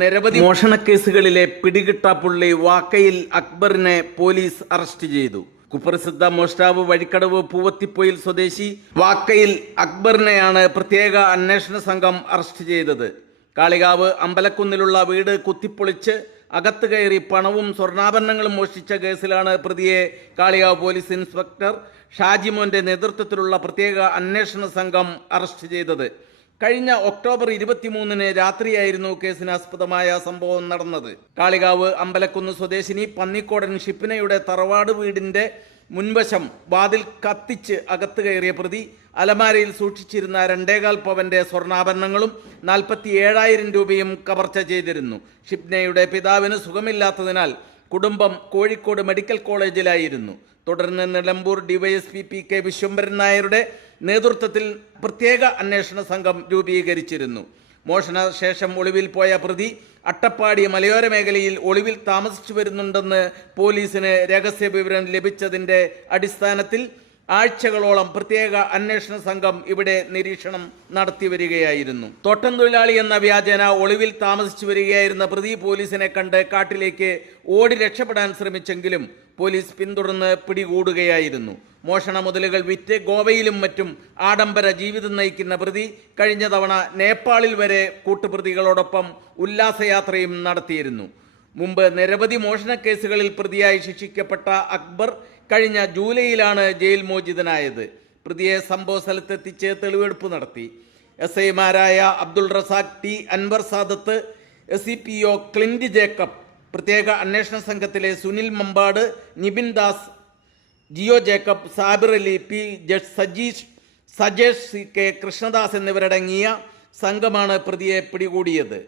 നിരവധി മോഷണക്കേസുകളിലെ പിടികിട്ടാപ്പുള്ളി Vakkayil അക്ബറിനെ police arrest ചെയ്തു. കുപ്രസിദ്ധ മോഷ്ടാവ് വഴിക്കടവ് പൂവത്തിപ്പൊയിൽ സ്വദേശി വാക്കയിൽ അക്ബറിനെയാണ് പ്രത്യേക അന്വേഷണ സംഘം അറസ്റ്റ് ചെയ്തത്. കാളികാവ് അമ്പലക്കുന്നിലുള്ള വീട് കുത്തിപ്പൊളിച്ച് അകത്ത് കയറി പണവും സ്വർണ്ണാഭരണങ്ങളും മോഷ്ടിച്ച കേസിലാണ് പ്രതിയെ കാളികാവ് പോലീസ് ഇൻസ്പെക്ടർ ഷാജിമോന്റെ നേതൃത്വത്തിലുള്ള പ്രത്യേക അന്വേഷണ സംഘം അറസ്റ്റ് ചെയ്തത്. കഴിഞ്ഞ ഒക്ടോബർ 23-ന് രാത്രിയായിരുന്നു കേസിനാസ്പദമായ സംഭവം നടന്നത്. കാളികാവ് അമ്പലക്കുന്ന് സ്വദേശിനി പന്നിക്കോടൻ ഷിപ്പിനയുടെ തറവാട് വീടിന്റെ മുൻവശം വാതിൽ കത്തിച്ച് അകത്ത് കയറിയ പ്രതി അലമാരയിൽ സൂക്ഷിച്ചിരുന്ന 2.25 പവന്റെ സ്വർണ്ണാഭരണങ്ങളും 47,000 രൂപയും കവർച്ച ചെയ്തിരുന്നു. ഷിപ്നയുടെ പിതാവിന് സുഖമില്ലാത്തതിനാൽ കുടുംബം കോഴിക്കോട് മെഡിക്കൽ കോളേജിലായിരുന്നു. തുടർന്ന് നിലമ്പൂർ ഡിവൈഎസ്പി PK വിശ്വംഭരൻ നായരുടെ നേതൃത്വത്തിൽ പ്രത്യേക അന്വേഷണ സംഘം രൂപീകരിച്ചിരുന്നു. മോഷണ ശേഷം ഒളിവിൽ പോയ പ്രതി അട്ടപ്പാടി മലയോര മേഖലയിൽ ഒളിവിൽ താമസിച്ചു വരുന്നുണ്ടെന്ന് പോലീസിന് രഹസ്യ വിവരം ലഭിച്ചതിൻ്റെ അടിസ്ഥാനത്തിൽ ആഴ്ചകളോളം പ്രത്യേക അന്വേഷണ സംഘം ഇവിടെ നിരീക്ഷണം നടത്തി വരികയായിരുന്നു. തോട്ടം തൊഴിലാളി എന്ന വ്യാജേന ഒളിവിൽ താമസിച്ചു വരികയായിരുന്ന പ്രതി പോലീസിനെ കണ്ട് കാട്ടിലേക്ക് ഓടി രക്ഷപ്പെടാൻ ശ്രമിച്ചെങ്കിലും പോലീസ് പിന്തുടർന്ന് പിടികൂടുകയായിരുന്നു. മോഷണ മുതലുകൾ വിറ്റ് ഗോവയിലും മറ്റും ആഡംബര ജീവിതം നയിക്കുന്ന പ്രതി കഴിഞ്ഞ തവണ നേപ്പാളിൽ വരെ കൂട്ടുപ്രതികളോടൊപ്പം ഉല്ലാസയാത്രയും നടത്തിയിരുന്നു. മുമ്പ് നിരവധി മോഷണ കേസുകളിൽ പ്രതിയായി ശിക്ഷിക്കപ്പെട്ട അക്ബർ കഴിഞ്ഞ ജൂലൈയിലാണ് ജയിൽ മോചിതനായത്. പ്രതിയെ സംഭവ സ്ഥലത്തെത്തിച്ച് തെളിവെടുപ്പ് നടത്തി. SI-മാരായ അബ്ദുൾ റസാഖ്, T അൻവർ സാദത്ത്, SCPO ക്ലിന്റ് ജേക്കബ്, പ്രത്യേക അന്വേഷണ സംഘത്തിലെ സുനിൽ മമ്പാട്, നിബിൻ ദാസ്, ജിയോ ജേക്കബ്, സാബിർ അലി, P സജേഷ് CK കൃഷ്ണദാസ് എന്നിവരടങ്ങിയ സംഘമാണ് പ്രതിയെ പിടികൂടിയത്.